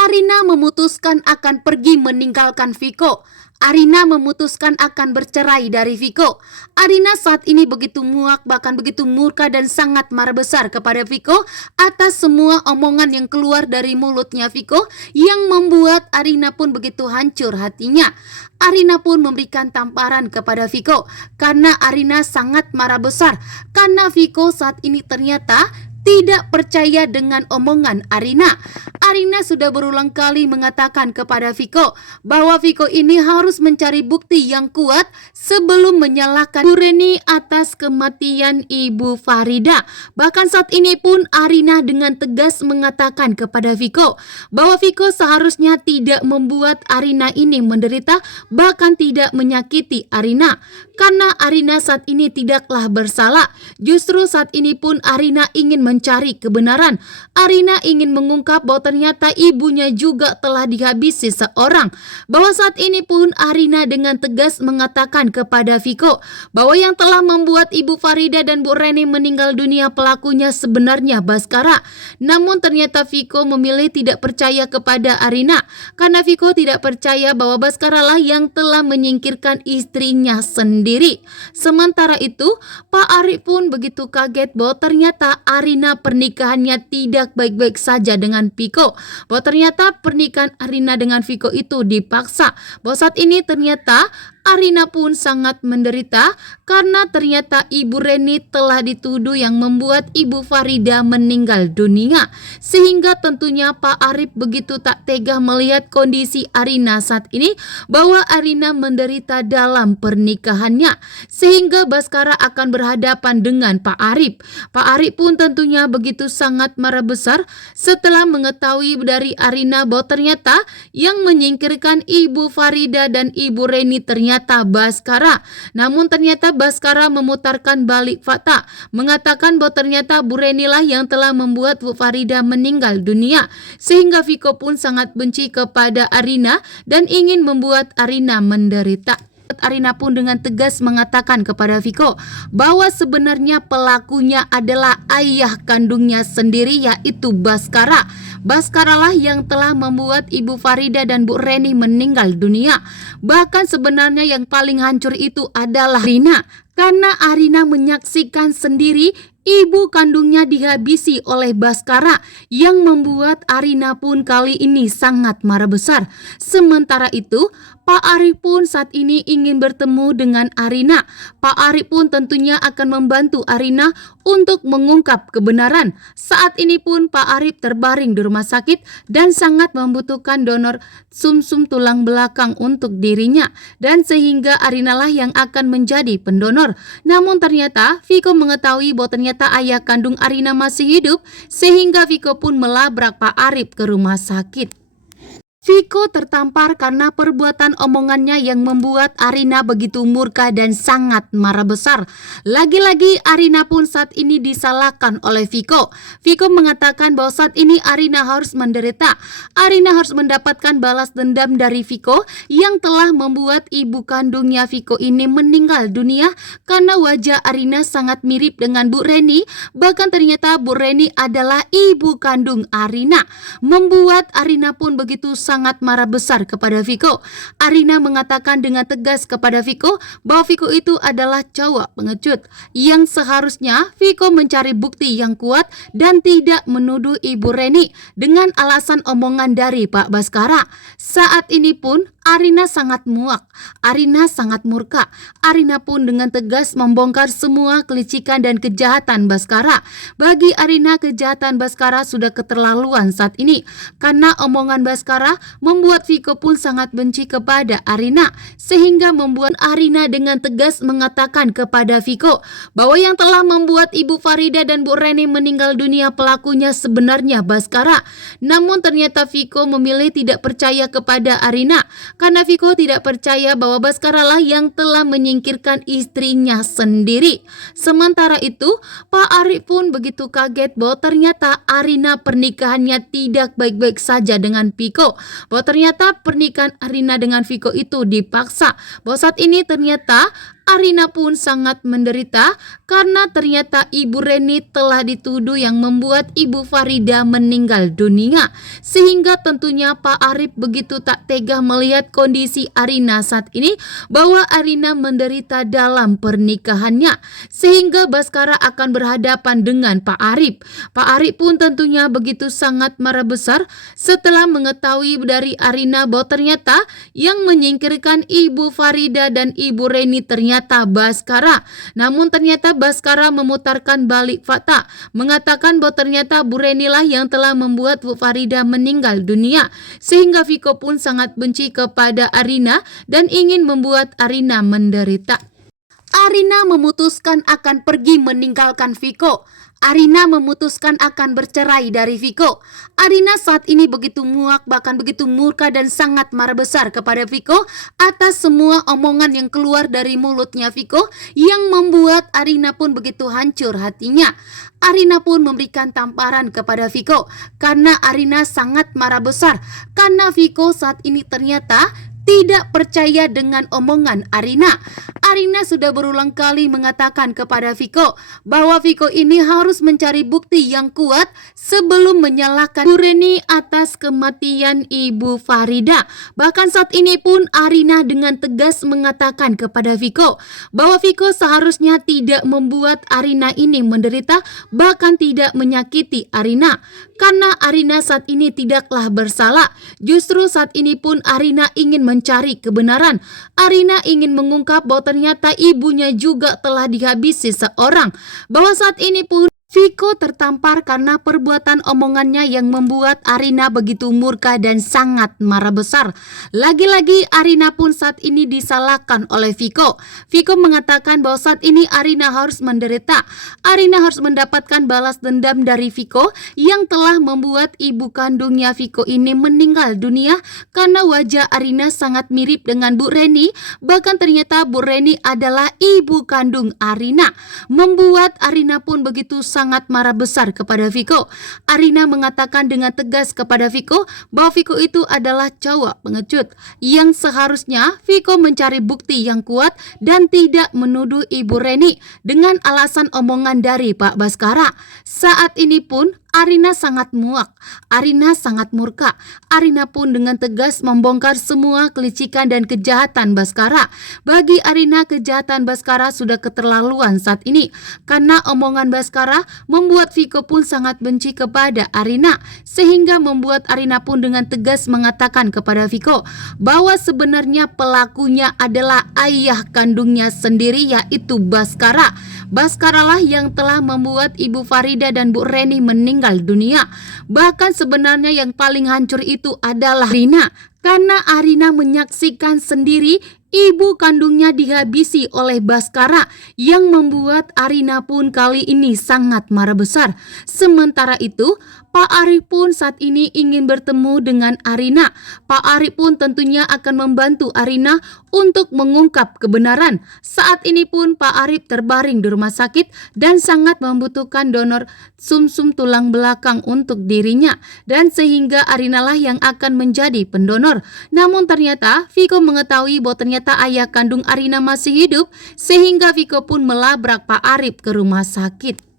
Arina memutuskan akan pergi meninggalkan Viko. Arina memutuskan akan bercerai dari Viko. Arina saat ini begitu muak, bahkan begitu murka dan sangat marah besar kepada Viko atas semua omongan yang keluar dari mulutnya Viko yang membuat Arina pun begitu hancur hatinya. Arina pun memberikan tamparan kepada Viko karena Arina sangat marah besar karena Viko saat ini ternyata tidak percaya dengan omongan Arina. Arina sudah berulang kali mengatakan kepada Viko bahwa Viko ini harus mencari bukti yang kuat sebelum menyalahkan Bu Reni atas kematian Ibu Farida. Bahkan saat ini pun Arina dengan tegas mengatakan kepada Viko bahwa Viko seharusnya tidak membuat Arina ini menderita, bahkan tidak menyakiti Arina. Karena Arina saat ini tidaklah bersalah. Justru saat ini pun Arina ingin mencari kebenaran. Arina ingin mengungkap bahwa ternyata ibunya juga telah dihabisi seorang. Bahwa saat ini pun Arina dengan tegas mengatakan kepada Viko bahwa yang telah membuat Ibu Farida dan Bu Reni meninggal dunia pelakunya sebenarnya Baskara. Namun ternyata Viko memilih tidak percaya kepada Arina karena Viko tidak percaya bahwa Baskara lah yang telah menyingkirkan istrinya sendiri. Sementara itu, Pak Arif pun begitu kaget bahwa ternyata Arina pernikahannya tidak baik-baik saja dengan Viko. Bahwa ternyata pernikahan Arina dengan Viko itu dipaksa. Bahwa saat ini ternyata Arina pun sangat menderita karena ternyata Ibu Reni telah dituduh yang membuat Ibu Farida meninggal dunia. Sehingga tentunya Pak Arif begitu tak tega melihat kondisi Arina saat ini bahwa Arina menderita dalam pernikahannya. Sehingga Baskara akan berhadapan dengan Pak Arif. Pak Arif pun tentunya begitu sangat marah besar setelah mengetahui dari Arina bahwa ternyata yang menyingkirkan Ibu Farida dan Ibu Reni ternyata Baskara. Namun ternyata Baskara memutarkan balik fakta, mengatakan bahwa ternyata Bu Reni lah yang telah membuat Bu Farida meninggal dunia. Sehingga Viko pun sangat benci kepada Arina dan ingin membuat Arina menderita. Arina pun dengan tegas mengatakan kepada Viko bahwa sebenarnya pelakunya adalah ayah kandungnya sendiri, yaitu Baskara. Baskara lah yang telah membuat Ibu Farida dan Bu Reni meninggal dunia. Bahkan sebenarnya yang paling hancur itu adalah Arina, karena Arina menyaksikan sendiri ibu kandungnya dihabisi oleh Baskara yang membuat Arina pun kali ini sangat marah besar. Sementara itu, Pak Arif pun saat ini ingin bertemu dengan Arina. Pak Arif pun tentunya akan membantu Arina untuk mengungkap kebenaran. Saat ini pun Pak Arif terbaring di rumah sakit dan sangat membutuhkan donor sumsum tulang belakang untuk dirinya. Dan sehingga Arina lah yang akan menjadi pendonor. Namun ternyata Viko mengetahui bahwa ternyata ayah kandung Arina masih hidup, sehingga Viko pun melabrak Pak Arif ke rumah sakit. Viko tertampar karena perbuatan omongannya yang membuat Arina begitu murka dan sangat marah besar. Lagi-lagi Arina pun saat ini disalahkan oleh Viko. Viko mengatakan bahwa saat ini Arina harus menderita. Arina harus mendapatkan balas dendam dari Viko yang telah membuat ibu kandungnya Viko ini meninggal dunia karena wajah Arina sangat mirip dengan Bu Reni. Bahkan ternyata Bu Reni adalah ibu kandung Arina. Membuat Arina pun begitu sangat marah besar kepada Viko. Arina mengatakan dengan tegas kepada Viko bahwa Viko itu adalah cowok pengecut yang seharusnya Viko mencari bukti yang kuat dan tidak menuduh Ibu Reni dengan alasan omongan dari Pak Baskara. Saat ini pun Arina sangat muak, Arina sangat murka. Arina pun dengan tegas membongkar semua kelicikan dan kejahatan Baskara. Bagi Arina, kejahatan Baskara sudah keterlaluan saat ini karena omongan Baskara membuat Viko pun sangat benci kepada Arina, sehingga membuat Arina dengan tegas mengatakan kepada Viko bahwa yang telah membuat Ibu Farida dan Bu Reni meninggal dunia pelakunya sebenarnya Baskara. Namun ternyata Viko memilih tidak percaya kepada Arina karena Viko tidak percaya bahwa Baskara lah yang telah menyingkirkan istrinya sendiri. Sementara itu, Pak Arif pun begitu kaget bahwa ternyata Arina pernikahannya tidak baik-baik saja dengan Viko. Bahwa ternyata pernikahan Arina dengan Viko itu dipaksa. Bahwa saat ini ternyata Arina pun sangat menderita karena ternyata Ibu Reni telah dituduh yang membuat Ibu Farida meninggal dunia. Sehingga tentunya Pak Arif begitu tak tega melihat kondisi Arina saat ini bahwa Arina menderita dalam pernikahannya. Sehingga Baskara akan berhadapan dengan Pak Arif. Pak Arif pun tentunya begitu sangat marah besar setelah mengetahui dari Arina bahwa ternyata yang menyingkirkan Ibu Farida dan Ibu Reni ternyata Baskara. Namun ternyata Baskara memutarkan balik fakta, mengatakan bahwa ternyata Bu Reni lah yang telah membuat Bu Farida meninggal dunia. Sehingga Viko pun sangat benci kepada Arina dan ingin membuat Arina menderita. Arina memutuskan akan pergi meninggalkan Viko. Arina memutuskan akan bercerai dari Viko. Arina saat ini begitu muak, bahkan begitu murka dan sangat marah besar kepada Viko atas semua omongan yang keluar dari mulutnya Viko yang membuat Arina pun begitu hancur hatinya. Arina pun memberikan tamparan kepada Viko karena Arina sangat marah besar karena Viko saat ini ternyata tidak percaya dengan omongan Arina. Arina sudah berulang kali mengatakan kepada Viko bahwa Viko ini harus mencari bukti yang kuat sebelum menyalahkan Bu Reni atas kematian Ibu Farida. Bahkan saat ini pun Arina dengan tegas mengatakan kepada Viko bahwa Viko seharusnya tidak membuat Arina ini menderita, bahkan tidak menyakiti Arina. Karena Arina saat ini tidaklah bersalah. Justru saat ini pun Arina ingin mencari kebenaran. Arina ingin mengungkap bahwa ternyata ibunya juga telah dihabisi seorang. Bahwa saat ini pun Viko tertampar karena perbuatan omongannya yang membuat Arina begitu murka dan sangat marah besar. Lagi-lagi Arina pun saat ini disalahkan oleh Viko. Viko mengatakan bahwa saat ini Arina harus menderita. Arina harus mendapatkan balas dendam dari Viko yang telah membuat ibu kandungnya Viko ini meninggal dunia karena wajah Arina sangat mirip dengan Bu Reni. Bahkan ternyata Bu Reni adalah ibu kandung Arina. Membuat Arina pun begitu sangat marah besar kepada Viko. Arina mengatakan dengan tegas kepada Viko bahwa Viko itu adalah cowok pengecut yang seharusnya Viko mencari bukti yang kuat dan tidak menuduh Ibu Reni dengan alasan omongan dari Pak Baskara. Saat ini pun Arina sangat muak, Arina sangat murka. Arina pun dengan tegas membongkar semua kelicikan dan kejahatan Baskara. Bagi Arina, kejahatan Baskara sudah keterlaluan saat ini. Karena omongan Baskara membuat Viko pun sangat benci kepada Arina. Sehingga membuat Arina pun dengan tegas mengatakan kepada Viko bahwa sebenarnya pelakunya adalah ayah kandungnya sendiri, yaitu Baskara. Baskara lah yang telah membuat Ibu Farida dan Bu Reni meninggal dunia. Bahkan sebenarnya yang paling hancur itu adalah Arina. Karena Arina menyaksikan sendiri ibu kandungnya dihabisi oleh Baskara yang membuat Arina pun kali ini sangat marah besar. Sementara itu, Pak Arif pun saat ini ingin bertemu dengan Arina. Pak Arif pun tentunya akan membantu Arina untuk mengungkap kebenaran. Saat ini pun Pak Arif terbaring di rumah sakit dan sangat membutuhkan donor sumsum tulang belakang untuk dirinya. Dan sehingga Arina lah yang akan menjadi pendonor. Namun ternyata Viko mengetahui bahwa ternyata ayah kandung Arina masih hidup, sehingga Viko pun melabrak Pak Arif ke rumah sakit.